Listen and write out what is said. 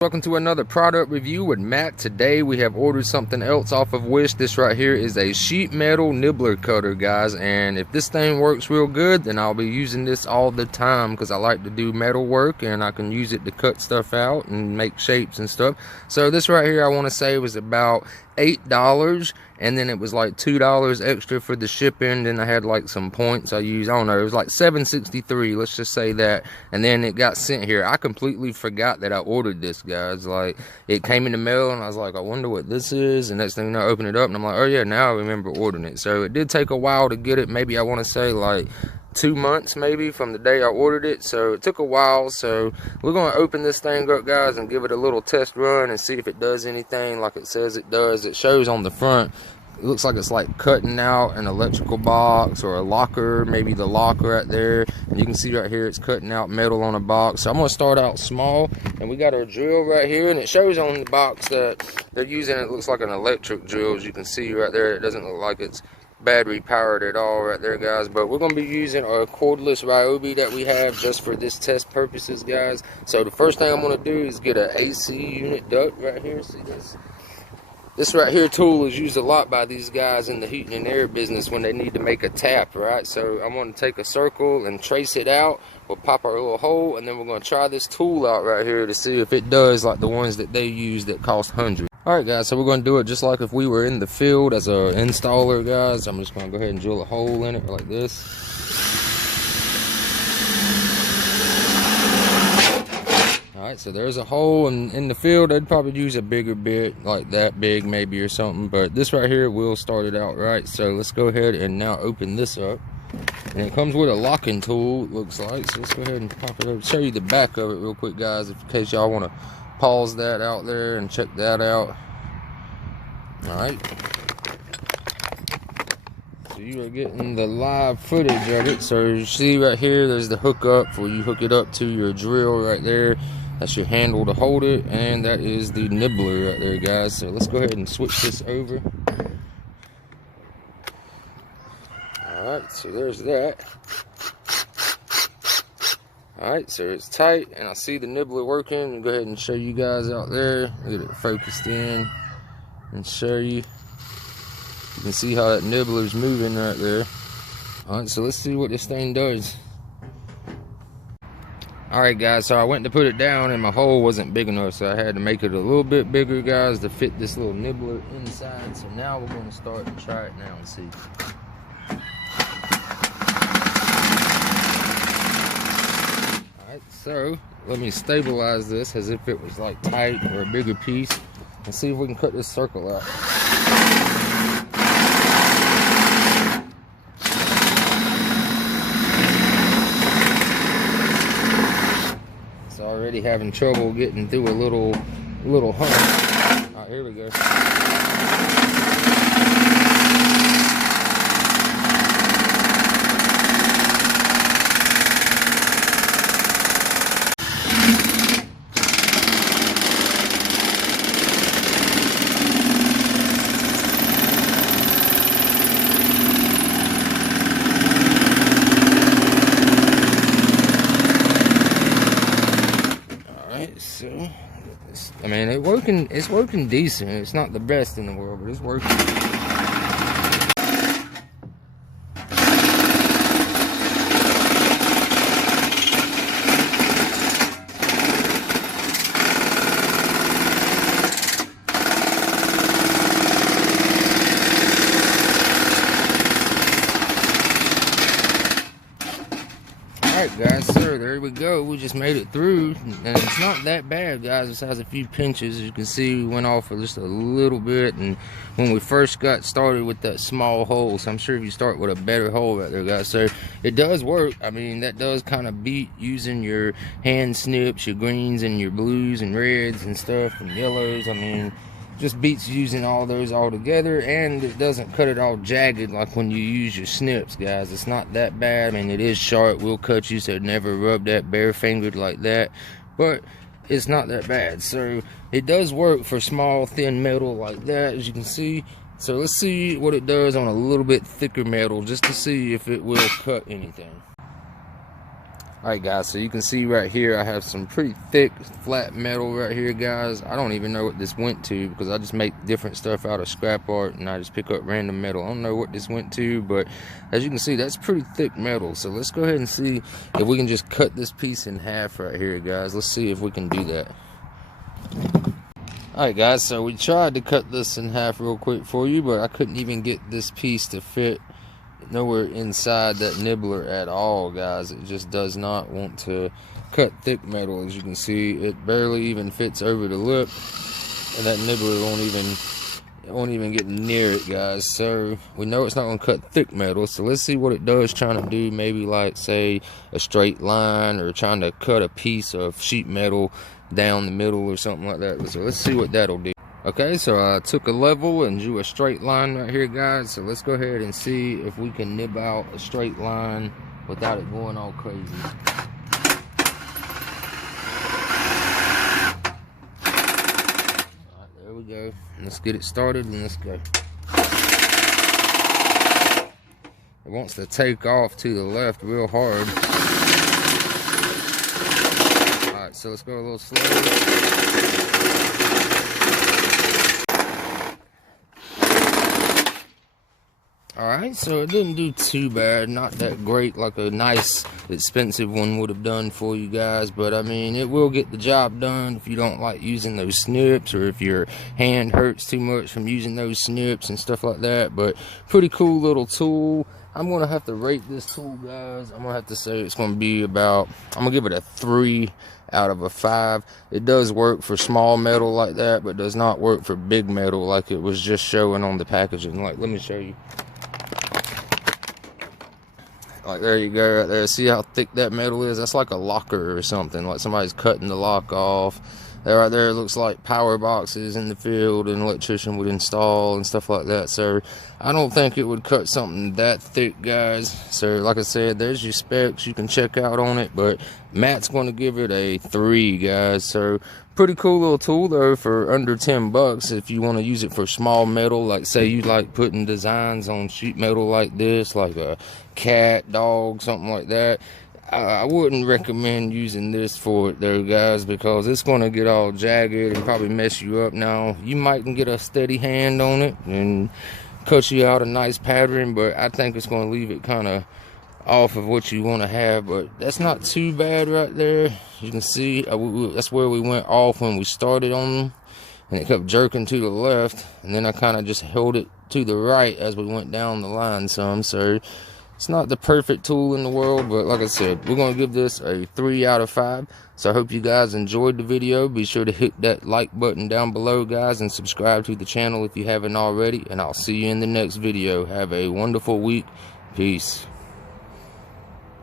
Welcome to another product review with Matt. Today we have ordered something else off of Wish. This right here is a sheet metal nibbler cutter, guys, and if this thing works real good, then I'll be using this all the time because I like to do metal work and I can use it to cut stuff out and make shapes and stuff. So this right here, I want to say, was about $8, and then it was like $2 extra for the shipping. Then I had like some points I used. I don't know, it was like $7.63, let's just say that, and then it got sent here. I completely forgot that I ordered this, guys. Like, it came in the mail and I was like, I wonder what this is, and next thing you know, I open it up and I'm like, oh yeah, now I remember ordering it. So it did take a while to get it. Maybe I want to say like 2 months maybe from the day I ordered it, so it took a while. So we're going to open this thing up, guys, and give it a little test run and see if it does anything like it says it does. It shows on the front, it looks like it's like cutting out an electrical box or a locker, maybe the locker right there, and you can see right here it's cutting out metal on a box. So I'm going to start out small, and we got our drill right here, and it shows on the box that they're using, it looks like an electric drill. As you can see right there, it doesn't look like it's battery powered at all right there, guys, but we're going to be using our cordless Ryobi that we have just for this test purposes, guys. So the first thing I'm going to do is get an AC unit duct right here. See this right here tool is used a lot by these guys in the heating and air business when they need to make a tap, right? So I'm going to take a circle and trace it out. We'll pop our little hole, and then we're going to try this tool out right here to see if it does like the ones that they use that cost hundreds. Alright, guys, so we're going to do it just like if we were in the field as an installer, guys. I'm just going to go ahead and drill a hole in it like this. Alright, so there's a hole, and in the field they'd probably use a bigger bit, like that big maybe or something, but this right here will start it out right. So let's go ahead and now open this up, and it comes with a locking tool, it looks like. So let's go ahead and pop it over, show you the back of it real quick, guys, in case y'all want to pause that out there and check that out. Alright, so you are getting the live footage of it. So you see right here, there's the hookup where you hook it up to your drill right there. That's your handle to hold it, and that is the nibbler right there, guys. So let's go ahead and switch this over. Alright, so there's that. Alright, so it's tight, and I see the nibbler working. I'll go ahead and show you guys out there. Get it focused in and show you. You can see how that nibbler's moving right there. Alright, so let's see what this thing does. Alright, guys, so I went to put it down and my hole wasn't big enough, so I had to make it a little bit bigger, guys, to fit this little nibbler inside. So now we're going to start and try it now and see. Alright, so let me stabilize this as if it was like tight or a bigger piece, and see if we can cut this circle out. Already having trouble getting through a little hump. Alright, here we go. So, I mean, it's working decent. It's not the best in the world, but it's working. Alright, guys, so there we go. We just made it through, and it's not that bad, guys. It has a few pinches. As you can see, we went off for just a little bit, and when we first got started with that small hole, so I'm sure if you start with a better hole right there, guys. So it does work. I mean, that does kind of beat using your hand snips, your greens and your blues and reds and stuff and yellows. I mean, just beats using all those all together, and it doesn't cut it all jagged like when you use your snips, guys. It's not that bad. I mean, it is sharp, will cut you, so never rub that bare fingered like that, but it's not that bad. So it does work for small thin metal like that, as you can see. So let's see what it does on a little bit thicker metal, just to see if it will cut anything. Alright guys, so you can see right here I have some pretty thick flat metal right here, guys. I don't even know what this went to because I just make different stuff out of scrap art and I just pick up random metal. I don't know what this went to, but as you can see, that's pretty thick metal. So let's go ahead and see if we can just cut this piece in half right here, guys. Let's see if we can do that. Alright guys, so we tried to cut this in half real quick for you, but I couldn't even get this piece to fit nowhere inside that nibbler at all, guys. It just does not want to cut thick metal. As you can see, it barely even fits over the lip, and that nibbler won't even get near it, guys. So we know it's not going to cut thick metal, so let's see what it does trying to do, maybe like say a straight line or trying to cut a piece of sheet metal down the middle or something like that. So let's see what that'll do. Okay, so I took a level and drew a straight line right here, guys. So let's go ahead and see if we can nib out a straight line without it going all crazy. Alright, there we go. Let's get it started and let's go. It wants to take off to the left real hard. Alright, so let's go a little slower. Alright, so it didn't do too bad, not that great like a nice expensive one would have done for you guys, but I mean it will get the job done if you don't like using those snips or if your hand hurts too much from using those snips and stuff like that. But pretty cool little tool. I'm gonna have to rate this tool, guys. I'm gonna have to say it's gonna be about, I'm gonna give it a 3 out of a 5. It does work for small metal like that, but does not work for big metal like it was just showing on the packaging. Like, let me show you. Like, there you go right there. See how thick that metal is? That's like a locker or something, like somebody's cutting the lock off. That right there looks like power boxes in the field an electrician would install and stuff like that. So I don't think it would cut something that thick, guys. So like I said, there's your specs you can check out on it, but Matt's going to give it a 3, guys. So pretty cool little tool though for under 10 bucks if you want to use it for small metal. Like say you like putting designs on sheet metal like this, like a cat, dog, something like that. I wouldn't recommend using this for it though, guys, because it's going to get all jagged and probably mess you up. Now you might can get a steady hand on it and cut you out a nice pattern, but I think it's going to leave it kind of off of what you want to have. But that's not too bad right there. You can see that's where we went off when we started on them, and it kept jerking to the left, and then I kind of just held it to the right as we went down the line some. So it's not the perfect tool in the world, but like I said, we're going to give this a 3 out of 5. So I hope you guys enjoyed the video. Be sure to hit that like button down below, guys, and subscribe to the channel if you haven't already. And I'll see you in the next video. Have a wonderful week. Peace.